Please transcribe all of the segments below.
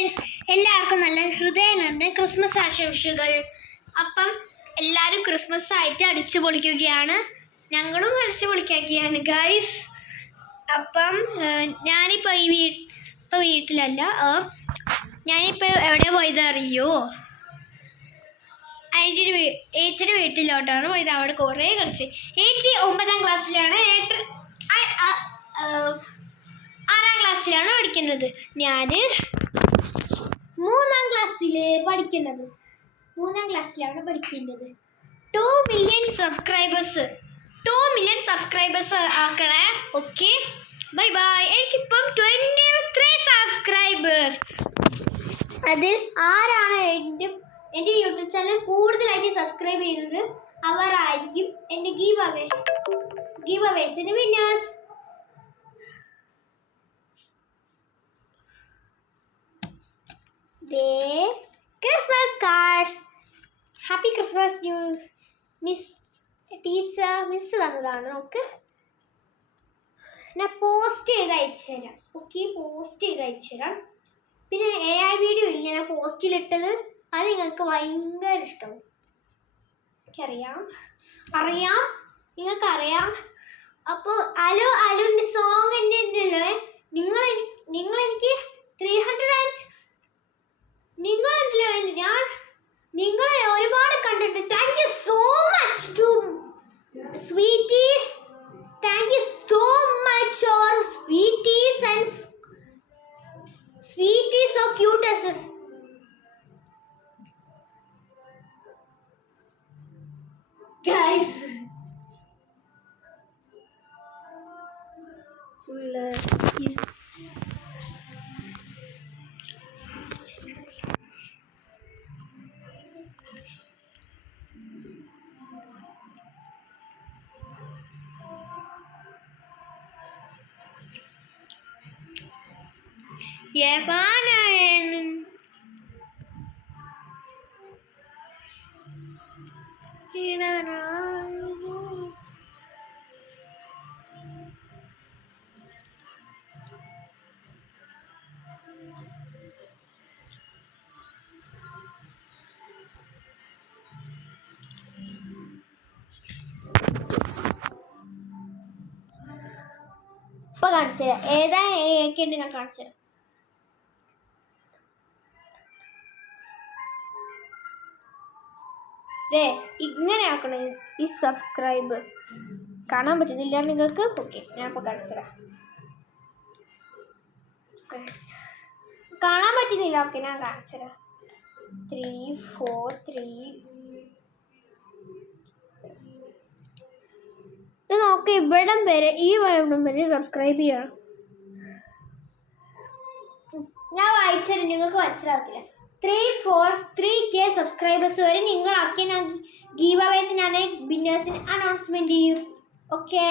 Guys, എല്ലാവർക്കും നല്ല ഹൃദയനന്ദ Christmas ആശംസകൾ. അപ്പം എല്ലാവരും ക്രിസ്മസ് ആയിട്ട് അടിച്ചു പൊളിക്കുകയാണ്, ഞങ്ങളും അടിച്ചു പൊളിക്കുകയാണ് ഗൈസ്. അപ്പം ഞാനിപ്പോൾ വീട്ടിലല്ല, ഞാനിപ്പോൾ എവിടെ പോയത് അറിയോ? ഏച്ചിയുടെ വീട്ടിലോട്ടാണ് പോയത്. അവിടെ കുറേ കളിച്ച്. ഏച്ചി 9ാം ക്ലാസ്സിലാണ്, 6ാം ക്ലാസ്സിലാണ് പഠിക്കുന്നത്. ഞാൻ 3ാം ക്ലാസ്സിൽ പഠിക്കുന്നത്. 3ാം ക്ലാസ്സിലാണ് പഠിക്കുന്നത്. 2 മില്യൺ സബ്സ്ക്രൈബേഴ്സ് ആക്കണേ. Okay, bye bye. എനിക്കിപ്പം 23 സബ്സ്ക്രൈബേഴ്സ്. അത് ആരാണ് എൻ്റെ യൂട്യൂബ് ചാനൽ കൂടുതലായിട്ട് സബ്സ്ക്രൈബ് ചെയ്യുന്നത് അവരായിരിക്കും എൻ്റെ ഗീവ് അവേസിന് winners. Christmas card. Happy Christmas new miss തന്നതാണ്. നമുക്ക് ഞാൻ പോസ്റ്റ് ചെയ്ത് അയച്ചു തരാം. ഓക്കെ, പോസ്റ്റ് ചെയ്ത് അയച്ചു തരാം. പിന്നെ AI വീഡിയോ ഇല്ല ഞാൻ പോസ്റ്റിലിട്ടത്, അത് നിങ്ങൾക്ക് ഭയങ്കര ഇഷ്ടവും. നിങ്ങൾക്കറിയാം. അപ്പോൾ അലുവിൻ്റെ സോങ് എൻ്റെ ഉണ്ടല്ലോ. നിങ്ങൾ എനിക്ക് 300 നിങ്ങളെ ഒരുപാട് കണ്ടിട്ട് thank you so much to sweeties. Thank you so much or sweeties and sweeties so cuties. Guys, ഇപ്പൊ കാണിച്ചു തരാം. ഏതാ ഏക്കുണ്ട് ഞാൻ കാണിച്ചു തരാം. ഇങ്ങനെ ആക്കണം. ഈ സബ്സ്ക്രൈബ് കാണാൻ പറ്റുന്നില്ല നിങ്ങൾക്ക്? ഓക്കെ, ഞാൻ ഇപ്പോൾ കാണിച്ചു തരാം. കാണാൻ പറ്റുന്നില്ല? ഓക്കെ, ഞാൻ കാണിച്ചു തരാം. 3 4 3 നോക്ക്. ഇവിടം വരെ, ഈ ഇവിടം വരെ സബ്സ്ക്രൈബ് ചെയ്യണം. ഞാൻ വായിച്ചത് നിങ്ങൾക്ക് മനസ്സിലാക്കില്ല. 3K സബ്സ്ക്രൈബേഴ്സ് വരെ നിങ്ങളാക്കി ഞാൻ ഗീവ് അവേക്ക് ഞാൻ വിന്നേഴ്സിന് അനൗൺസ്മെന്റ് ചെയ്യും. ഓക്കെ,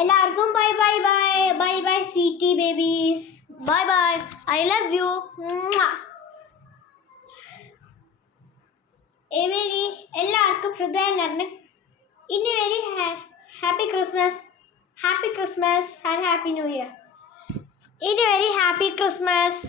എല്ലാവർക്കും bye bye bye bye bye sweetie babies. Bye bye, I love you. എല്ലാവർക്കും ഹൃദയം നിറഞ്ഞ ഇനി very happy Christmas and happy new year. ഇനി വെരി ഹാപ്പി ക്രിസ്മസ്.